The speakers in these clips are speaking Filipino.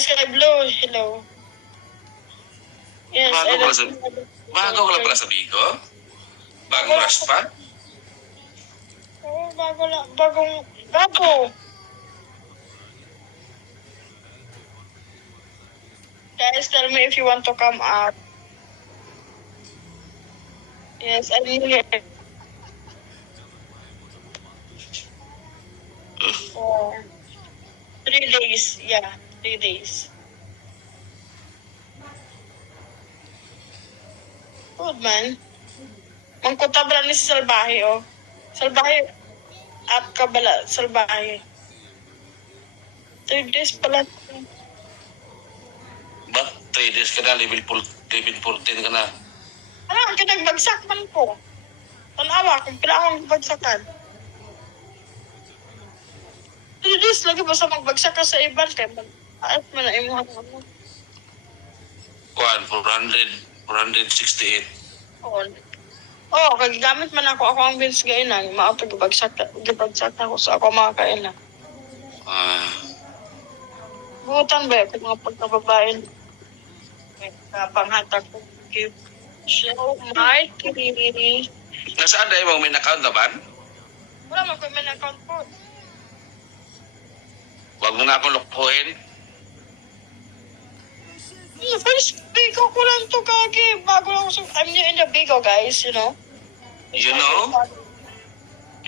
Sky Blue, hello. Yes, Bago ka lang pala sa Bigo? Bagong rush pa? Oo, bago. Guys, tell me if you want to come up. Yes, I'm here. For 3 days. Yeah, 3 days. Good man. Mangkutabra ni si Salbahe, oh. Salbahe, up ka bala, Salbahe. 3 days pala. Ba? 3 days ka na, level 14 ka na. Ano, ang kinagbagsak man ko. Tanawa, kung pila akong bagsakan. 3 days lagi basta magbagsak ka sa iban, kaya ayot man na imuhan mo. 468. Oo, kaya gamit man ako ang bills gayon na, maapag gibagsak ako sa ako mga kailan. Butan ba yung mga pagkababain? May panghatag ko gift. So, my kitty. Nasaan na yung main account na ba? Wala man ko may account po. Huwag mo nga akong lokohin. First Bigo ko lang to kagi. Bago lang ako I'm new in the Bigo, guys, you know? You know?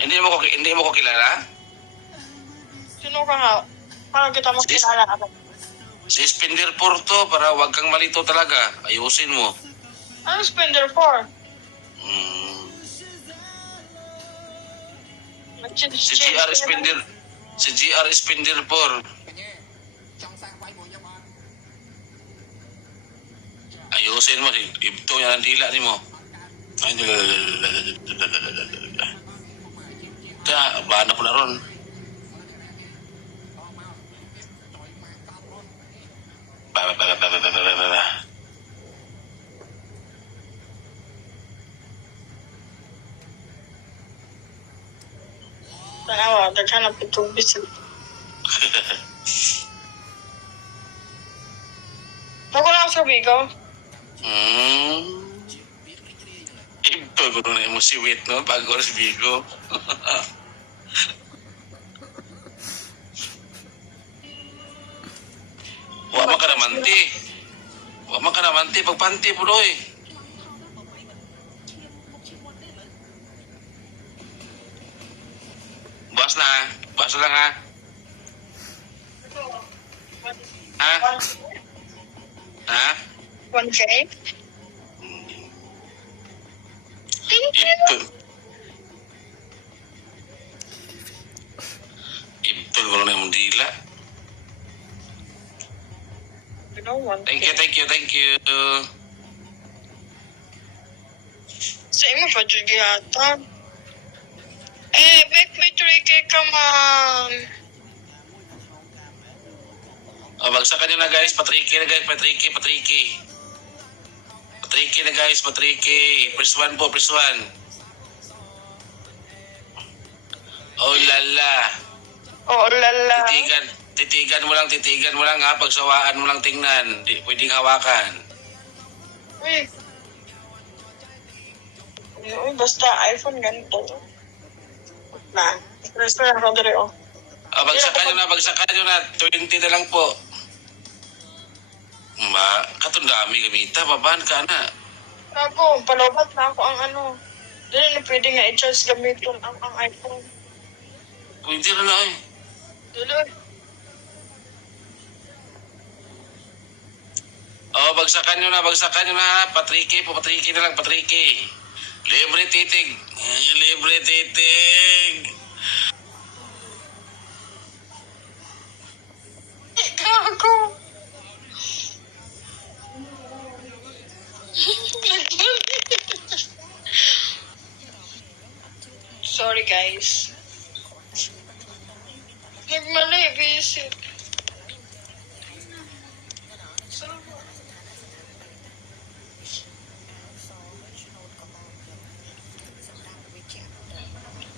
Hindi mo ko kilala? Sino ka ha? Para kita makilala ako. Si Spender Porto, para wag kang malito talaga. Ayusin mo. Ano spender for? Si GR Spender. Si GR Spender por. Ayusin mo. Ito yan ang dila ni mo. Bahan ako na ron. Tanawa, daghanap itong bisit. Bago lang sa Bigo. Ito ko na mo si Wit, no? Bago sa Bigo. Huwag man ka namanti. Huwag man ka namanti. Pagpanti po doy. Bukas na ha. Bukas na lang ha. Ha? Ha? 1K? Thank you. Ito ko na yung dila. You know, 1K. Thank you. Sa imo pa dyan yata. Make me 3K ka man. Bagsakan nyo na guys. Patriki na guys. Patriki na guys. Press 1 po. Press 1. Oh lala. Oh, lala. Titigan mo lang ha. Pagsawaan mo lang tingnan. Di pwedeng hawakan. Uy, basta iPhone ganito. Na, resto na ako dali, oh. Bagsakan nyo na. 20 na lang po. Katundami gamita. Babahan ka na. Ako, palobat na ako ang ano. Dili na pwede nga i-charge gamitin ang iPhone. Pwede na eh. Dili. Bagsakan nyo na ha. Patriki na lang. Libre titig. Gago. Sorry, guys. Nagmali, visit.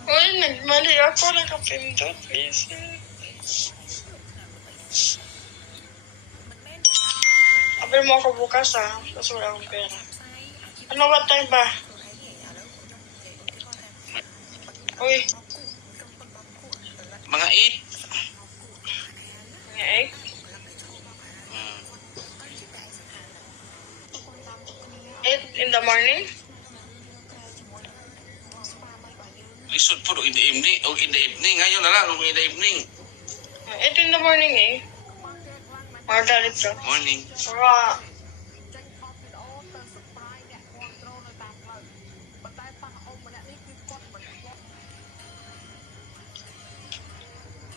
Uy, nagmali ako. Nakapindot, visit. Abel mo ako bukas ha. Kasi wala akong pera. Ano, what time ba? Uy, Mga 8. mga 8. Hmm. 8 in the morning? Lisod po in the evening. O in the evening. Ngayon na lang. In the evening. 8 in the morning eh. Margaret ka. Morning. Para,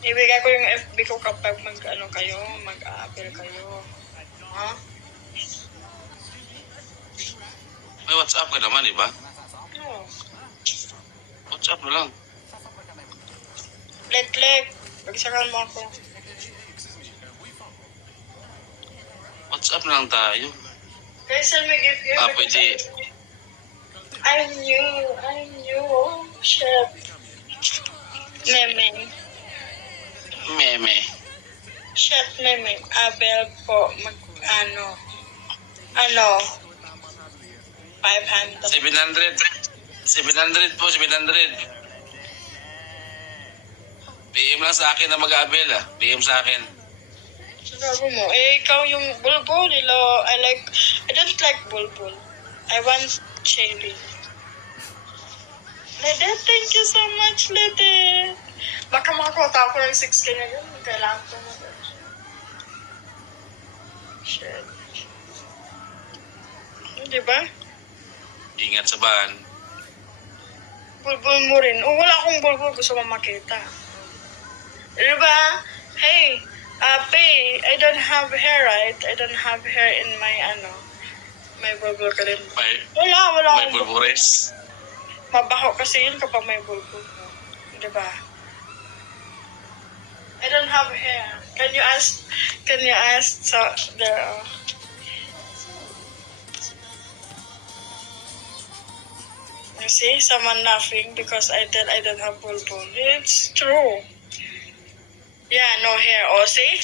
ibigay ko yung FB ko kapag mag-ano kayo, mag-a-appeal kayo. Ha? May WhatsApp ka naman, di ba? No. WhatsApp na lang. Lek-lek. Pagsakan mo ako. WhatsApp na lang tayo. Guys, send me gift you. Pwede. I knew. Oh, shit. Meme. Meme. Shit, meme. Abel po, ano, 500. 700. 700 po, 700. PM lang sa akin na mag-abel ah. PM sa akin. Sabi mo, ikaw yung bulbul, I don't like bulbul. I want cherry. Lede, thank you so much, Lede. Baka makakuha ako ng 6K na yun. Kailangan ko na. Shit. Diba? Ingat sa bahan. Bulbul mo rin. Oh, wala akong bulbul. Gusto mo makita. Diba? Hey, Ape, I don't have hair, right? I don't have hair in my, may bulbul ka rin. Wala May akong bulbul. bulbures. Mabaho kasi yun kapag may bulbul mo. Diba? I don't have hair. Can you ask so, there, You see, someone laughing because I tell I don't have bulbul. It's true. Yeah, no hair. Oh, see?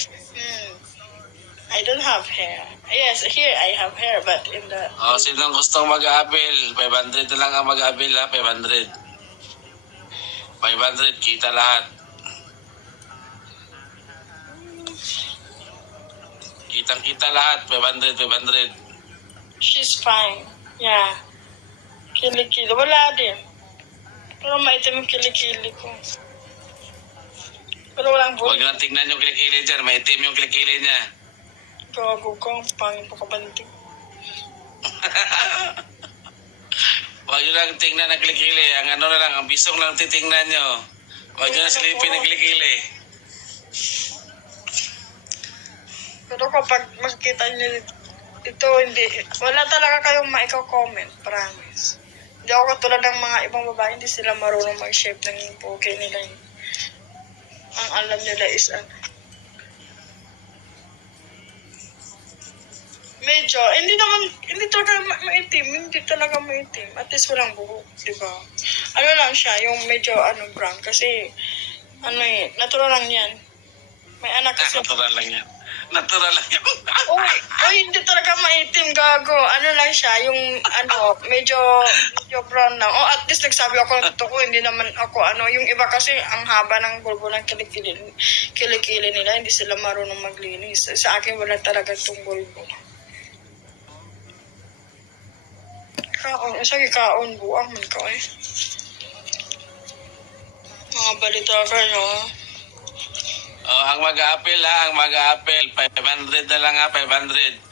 I don't have hair. Yes, here I have hair, but in the... Sinong gustong mag-abel? 500 na lang ang mag-abel ha, 500. 500, kita lahat. Kitang-kita lahat, 500, 500. She's fine. Yeah. Kilikili. Wala din. Pero maitim yung kilikili ko. Pero walang Huwag bulbul. nyo lang tingnan yung kilikili dyan, maitim yung kilikili niya. Gago ko. Pangin po kabanting. Huwag nyo lang tingnan ang kilikili, ang ano na lang, ang bisong lang titingnan nyo. Huwag nyo lang silipin ang kilikili. Pero kapag makikita niyo ito, hindi, wala talaga kayong maiko-comment, promise. Hindi ako katulad ng mga ibang babae, hindi sila marunong mag-shape ng poke nila. Ang alam nila is medyo, hindi talaga maitim. At least walang buhok, di ba? Ano lang siya, yung medyo, brown. Kasi, natural lang yan. May anak kasi. Natural lang yan. Natural lang yan. Oy, hindi talaga maitim, gago. Ano lang siya, yung, medyo brown lang. Oh, at least nagsabi ako ng totoo, hindi naman ako, yung iba kasi, ang haba ng bulbo ng kilikili nila, hindi sila marunong maglinis. Sa akin, wala talaga itong bulbo. Sige, kaon, buang man ka eh. Mga balita kayo, Ang mag-a-appel ha, ang mag-a-appel. 500 na lang ha, 500.